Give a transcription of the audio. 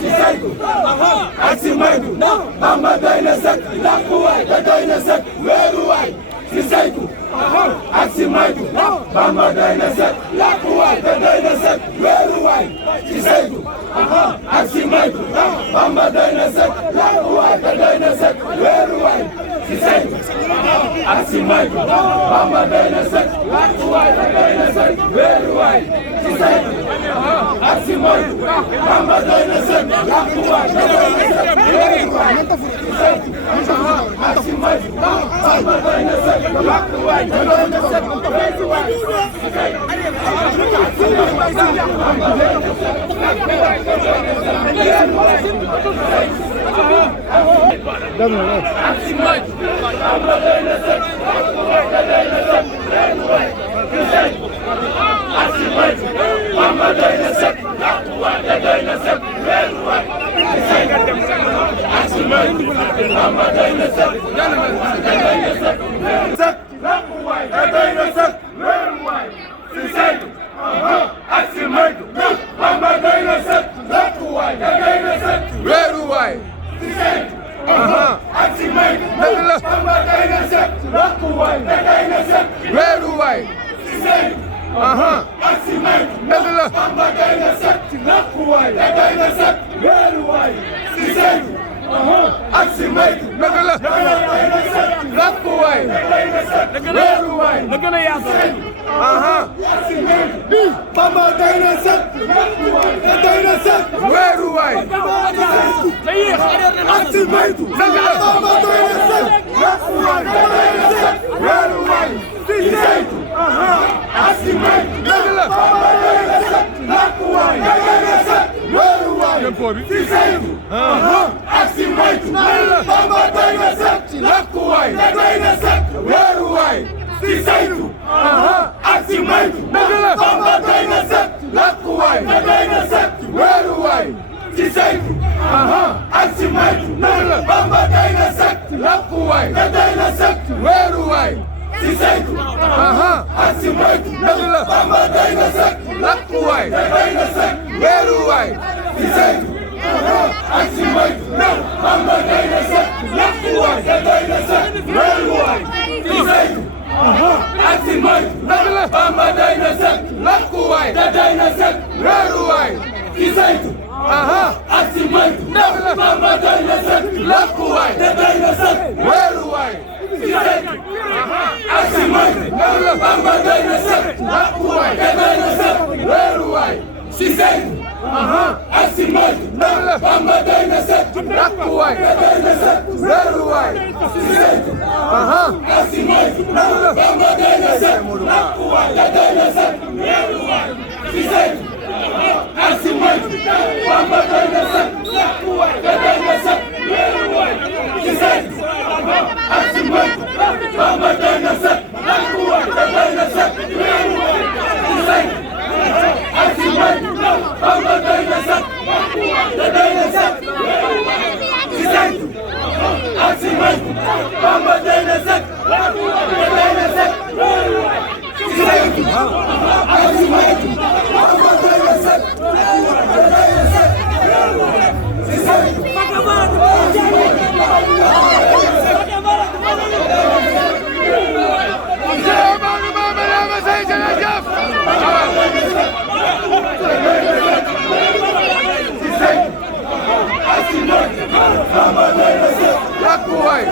ci saytu ak si maytu Bamba doy na sëkk làkkuwaay te doy na sëkk wéeruwaay ci saytu ak si maytu Bamba doy na sëkk làkkuwaay te doy na sëkk wéeruwaay ci saytu ak si maytu Bamba doy na sëkk làkkuwaay te doy na sëkk wéeruwaay ci saytu ak si maytu Bamba doy na sëkk làkkuwaay te doy na sëkk wéeruwaay ci saytu ak si maytu Bamba doy na sëkk làkkuwaay te doy na sëkk wéeruwaay ci saytu ak si maytu Bamba doy na sëkk làkkuwaay te doy na sëkk wéeruwaay ci saytu ak si maytu Bamba doy na sëkk làkkuwaay te doy na sëkk wéeruwaay ci saytu ak si maytu Bamba doy na sëkk làkkuwaay te doy na sëkk wéeruwaay ci saytu ak si maytu Bamba doy na sëkk làkkuwaay te doy na sëkk wéeruwaay ci saytu ak si maytu Bamba doy na sëkk làkkuwaay te doy na sëkk làkkuwaay te doy na sëkk wéeruwaay ci saytu ak si maytu Bamba doy na sëkk làkkuwaay te doy na sëkk wéeruwaay ci saytu ak si maytu Bamba doy na sëkk làkkuwaay te doy na sëkk wéeruwaay ci saytu ak si maytu Bamba doy na sëkk làkkuwaay te doy na sëkk wéeruwaay ci saytu ak si maytu Bamba doy na sëkk làkkuwaay te doy na sëkk wéeruwaay la gën a yaatu ak si maytu Bamba doy na sëkk làkkuwaay te doy na sëkk wéeruwaay ak si maytu Bamba doy na sëkk làkkuwaay te doy na sëkk wéeruwaay ci saytu ak si maytu Bamba doy na sëkk làkkuwaay te doy na sëkk wéeruwaay ci saytu ak si maytu Bamba doy na sëkk làkkuwaay te doy na sëkk wéeruwaay ci saytu ak si maytu Bamba doy na sëkk làkkuwaay te doy na sëkk wéeruwaay ci saytu ak si maytu Bamba doy na sëkk làkkuwaay te doy na sëkk wéeruwaay ci saytu ak si maytu Bamba doy na sëkk làkkuwaay te doy na sëkk wéeruwaay ci saytu ak si maytu Bamba doy na sëkk làkkuwaay te doy na sëkk wéeruwaay ci saytu ak si maytu Bamba doy na sëkk làkkuwaay te doy na sëkk wéeruwaay ci saytu ak si maytu Bamba doy na sëkk làkkuwaay te doy na sëkk wéeruwaay ci saytu ak si maytu Bamba doy na sëkk làkkuwaay te doy na sëkk wéeruwaay ci saytu ak si maytu Bamba doy na sëkk làkkuwaay te doy na sëkk wéeruwaay ci saytu ak si maytu Bamba doy na sëkk làkkuwaay te doy na sëkk wéeruwaay ci saytu ak si maytu Bamba doy na sëkk làkkuwaay te doy na sëkk wéeruwaay ci saytu ak si maytu Bamba doy na sëkk làkkuwaay te doy na sëkk wéeruwaay ci saytu ak si maytu Bamba doy na sëkk làkkuwaay te doy na sëkk wéeruwaay ci saytu ak si maytu Bamba doy na sëkk làkkuwaay te doy na sëkk wéeruwaay ci saytu ak si maytu Bamba doy na sëkk làkkuwaay te doy na sëkk wéeruwaay ci saytu Bamba doy na sëkk làkkuwaay